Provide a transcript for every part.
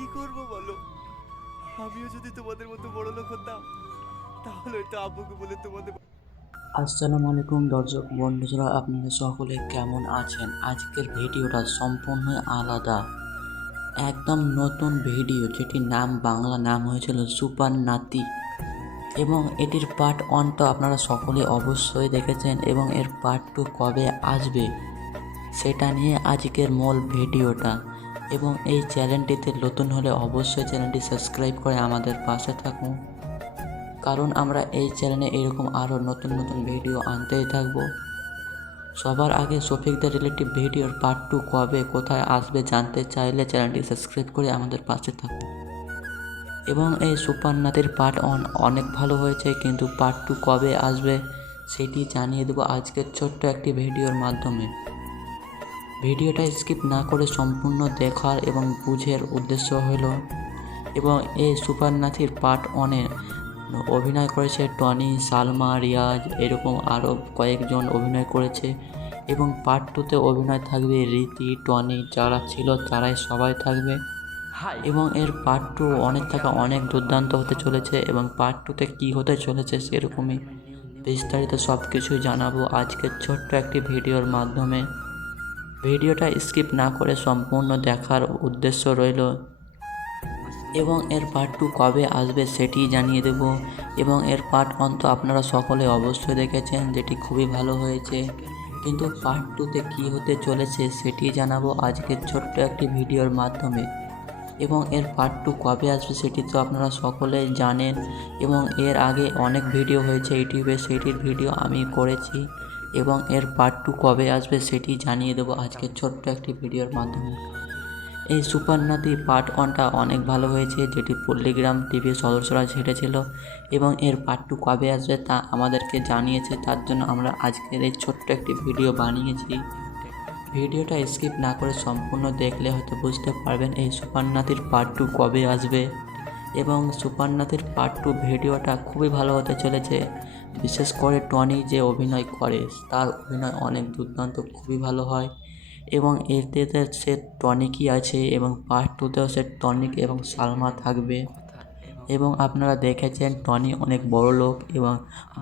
কি করব বলো? আমিও যদি তোমাদের মতো বড়লোক হতাম, তাহলে তো আব্বুকে বলে তোমাদের। আসসালামু আলাইকুম দর্শক বন্ধুরা, আপনারা সকলে কেমন আছেন? আজকের ভিডিওটা সম্পূর্ণ আলাদা, একদম নতুন ভিডিও, যেটির নাম বাংলা নাম হয়েছিল সুপার নাতি। এবং এটির পার্ট 1 তো আপনারা সকলে অবশ্যই দেখেছেন, এবং এর পার্ট 2 কবে আসবে সেটা নিয়ে আজকের মূল ভিডিওটা। এবং এই চ্যানেলটিতে নতুন হলে অবশ্যই চ্যানেলটি সাবস্ক্রাইব করে আমাদের পাশে থাকুন, কারণ আমরা এই চ্যানেলে এরকম আরও নতুন নতুন ভিডিও আনতেই থাকবো। সবার আগে শফিকদের রিলেটিভ ভিডিওর পার্ট 2 কবে কোথায় আসবে জানতে চাইলে চ্যানেলটি সাবস্ক্রাইব করে আমাদের পাশে থাকুন। এবং এই সুপার নাতির পার্ট 1 অনেক ভালো হয়েছে, কিন্তু পার্ট 2 কবে আসবে সেটি জানিয়ে দেবো আজকের ছোট্ট একটি ভিডিওর মাধ্যমে। ভিডিওটা স্কিপ না করে সম্পূর্ণ দেখার এবং বুঝের উদ্দেশ্য হলো, এবং এই সুপার নাতির পার্ট 1-এ অভিনয় করেছে টনি, সালমা, রিয়াজ, এরকম আরও কয়েকজন অভিনয় করেছে। এবং পার্ট 2-তে অভিনয় থাকবে রীতি, টনি, যারা ছিল তারাই সবাই থাকবে। এবং এর পার্ট 2 অনেক থাকা অনেক দুর্দান্ত হতে চলেছে, এবং পার্ট 2-তে কী হতে চলেছে সেরকমই বিস্তারিত সব কিছুই জানাবো আজকের ছোট্ট একটি ভিডিওর মাধ্যমে। ভিডিওটা স্কিপ না করে সম্পূর্ণ দেখার উদ্দেশ্য রইল, এবং এর পার্ট 2 কবে আসবে সেটি জানিয়ে দেব। এবং এর পার্ট 1 তো আপনারা সকলে অবশ্যই দেখেছেন, যেটি খুবই ভালো হয়েছে, কিন্তু পার্ট 2-তে কী হতে চলেছে সেটি জানাবো আজকের ছোট্ট একটি ভিডিওর মাধ্যমে। এবং এর পার্ট 2 কবে আসবে সেটি তো আপনারা সকলেই জানেন, এবং এর আগে অনেক ভিডিও হয়েছে ইউটিউবে, সেটির ভিডিও আমি করেছি। এবং এর পার্ট 2 কবে আসবে সেটি জানিয়ে দেবো আজকের ছোট্ট একটি ভিডিওর মাধ্যমে। এই সুপার নাতি পার্ট 1টা অনেক ভালো হয়েছে, যেটি পল্লীগ্রাম টিভির সদস্যরা ছেড়েছিল, এবং এর পার্ট 2 কবে আসবে তা আমাদেরকে জানিয়েছে, তার জন্য আমরা আজকের এই ছোট্ট একটি ভিডিও বানিয়েছি। ভিডিওটা স্কিপ না করে সম্পূর্ণ দেখলে হয়তো বুঝতে পারবেন এই সুপার নাতির পার্ট 2 কবে আসবে। এবং সুপার নাতির পার্ট 2 ভিডিওটা খুবই ভালো হতে চলেছে, বিশেষ করে টনি যে অভিনয় করে তার অভিনয় অনেক দুর্দান্ত, খুবই ভালো হয়। এবং এতে সে টনিকই আছে, এবং পার্ট 2তেও সে টনিক এবং সালমা থাকবে। এবং আপনারা দেখেছেন টনি অনেক বড় লোক, এবং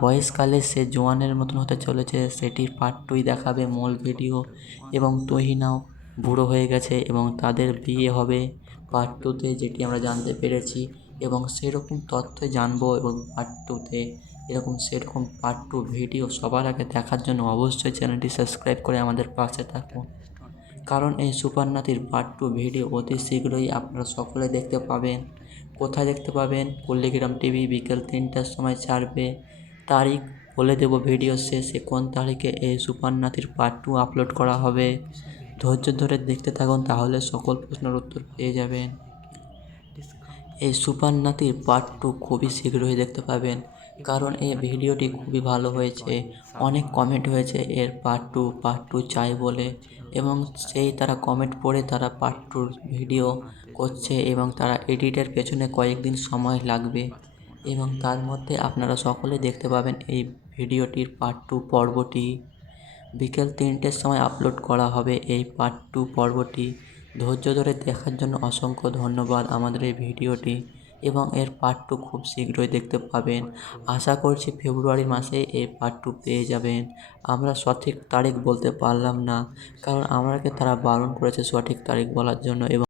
বয়সকালে সে জোয়ানের মতন হতে চলেছে, সেটির পার্ট 2ই দেখাবে মূল ভিডিও। এবং তুহিনাও বুড়ো হয়ে গেছে, এবং তাদের বিয়ে হবে পার্ট 2তে, যেটি আমরা জানতে পেরেছি। এবং সেরকম তথ্যই জানবো, এবং পার্ট 2তে সেরকম পার্ট 2 ভিডিও সবার আগে দেখার জন্য অবশ্যই চ্যানেলটি সাবস্ক্রাইব করে আমাদের পাশে থাকুন, কারণ এই সুপার নাতির পার্ট 2 ভিডিও অতি শীঘ্রই আপনারা সকলে দেখতে পাবেন। কোথায় দেখতে পাবেন? পল্লীগ্রাম টিভি বিকেল 3টার সময় ছাড়বে। তারিখ বলে দেব ভিডিও শেষে, কোন তারিখে এই সুপার নাতির পার্ট 2 আপলোড করা হবে। ধৈর্য ধরে দেখতে থাকুন, তাহলে সকল প্রশ্নের উত্তর পেয়ে যাবেন। এই সুপার নাতির পার্ট 2 খুবই শীঘ্রই দেখতে পাবেন, কারণ এই ভিডিওটি খুবই ভালো হয়েছে। অনেক কমেন্ট হয়েছে এর পার্ট 2 চাই বলে, এবং সেই তারা কমেন্ট পড়ে তারা পার্ট 2 ভিডিও করছে, এবং তারা এডিটের পেছনে কয়েকদিন সময় লাগবে। এবং তার মধ্যে আপনারা সকলে দেখতে পাবেন এই ভিডিওটির পার্ট 2 পর্বটি বিকেল 3টের সময় আপলোড করা হবে এই পার্ট 2 পর্বটি। ধৈর্য ধরে দেখার জন্য অসংখ্য ধন্যবাদ আমাদের এই ভিডিওটি, এবং এর পার্ট 2 খুব শীঘ্রই দেখতে পাবেন। আশা করছি ফেব্রুয়ারি মাসে এই পার্ট 2 পেয়ে যাবেন। আমরা সঠিক তারিখ বলতে পারলাম না, কারণ আমাকে তারা বারণ করেছে সঠিক তারিখ বলার জন্য। এবং